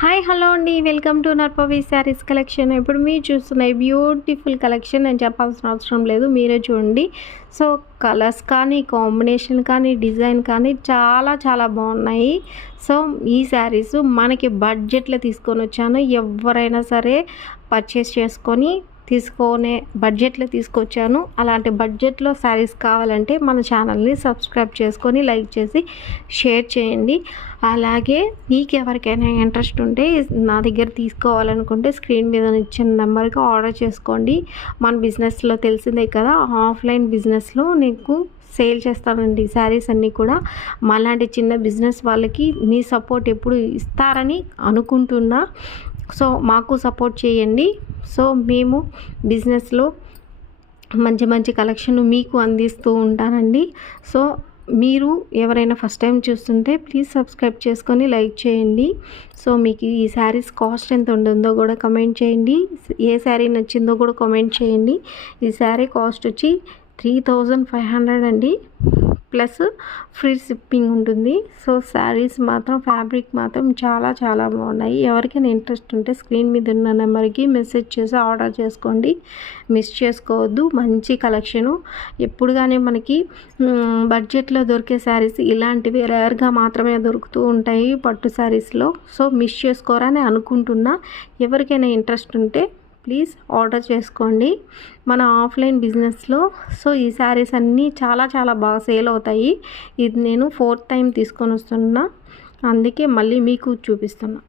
Hi hello అండి, welcome to నర్పవి saris collection. ఇప్పుడు మీరు చూస్తున్న ఈ బ్యూటిఫుల్ కలెక్షన్ నేను చెప్పాల్సిన అవసరం లేదు, మీరే చూడండి. సో కలర్స్ కానీ, కాంబినేషన్ కానీ, డిజైన్ కానీ చాలా చాలా బాగున్నాయి. సో ఈ శారీస్ మనకి బడ్జెట్లో తీసుకొని వచ్చాను. ఎవరైనా సరే పర్చేస్ చేసుకొని తీసుకునే బడ్జెట్లో తీసుకొచ్చాను. అలాంటి బడ్జెట్లో శారీస్ కావాలంటే మన ఛానల్ని సబ్స్క్రైబ్ చేసుకొని లైక్ చేసి షేర్ చేయండి. అలాగే మీకు ఎవరికైనా ఇంట్రెస్ట్ ఉంటే నా దగ్గర తీసుకోవాలనుకుంటే స్క్రీన్ మీద ఇచ్చిన నెంబర్కి ఆర్డర్ చేసుకోండి. మన బిజినెస్లో తెలిసిందే కదా, ఆఫ్లైన్ బిజినెస్లో నీకు సేల్ చేస్తానండి శారీస్ అన్నీ కూడా. మాలాంటి చిన్న బిజినెస్ వాళ్ళకి మీ సపోర్ట్ ఎప్పుడు ఇస్తారని అనుకుంటున్నా. సో మాకు సపోర్ట్ చేయండి. సో మేము బిజినెస్లో మంచి మంచి కలెక్షన్ మీకు అందిస్తూ ఉంటానండి. సో మీరు ఎవరైనా ఫస్ట్ టైం చూస్తుంటే ప్లీజ్ సబ్స్క్రైబ్ చేసుకొని లైక్ చేయండి. సో మీకు ఈ శారీస్ కాస్ట్ ఎంత ఉంటుందో కూడా కమెంట్ చేయండి. ఏ శారీ నచ్చిందో కూడా కామెంట్ చేయండి. ఈ శారీ కాస్ట్ వచ్చి 3500 అండి, ప్లస్ ఫ్రీ షిప్పింగ్ ఉంటుంది. సో శారీస్ మాత్రం ఫ్యాబ్రిక్ మాత్రం చాలా చాలా బాగున్నాయి. ఎవరికైనా ఇంట్రెస్ట్ ఉంటే స్క్రీన్ మీద ఉన్న నెంబర్కి మెసేజ్ చేసి ఆర్డర్ చేసుకోండి, మిస్ చేసుకోవద్దు. మంచి కలెక్షను. ఎప్పుడు కానీ మనకి బడ్జెట్లో దొరికే శారీస్ ఇలాంటివి రేర్గా మాత్రమే దొరుకుతూ ఉంటాయి పట్టు శారీస్లో. సో మిస్ చేసుకోరని అనుకుంటున్నా. ఎవరికైనా ఇంట్రెస్ట్ ఉంటే ప్లీజ్ ఆర్డర్ చేసుకోండి మన ఆఫ్లైన్ బిజినెస్లో. సో ఈ శారీస్ అన్నీ చాలా చాలా బాగా సేల్ అవుతాయి. ఇది నేను 4th టైం తీసుకొని వస్తున్నా, అందుకే మళ్ళీ మీకు చూపిస్తున్నా.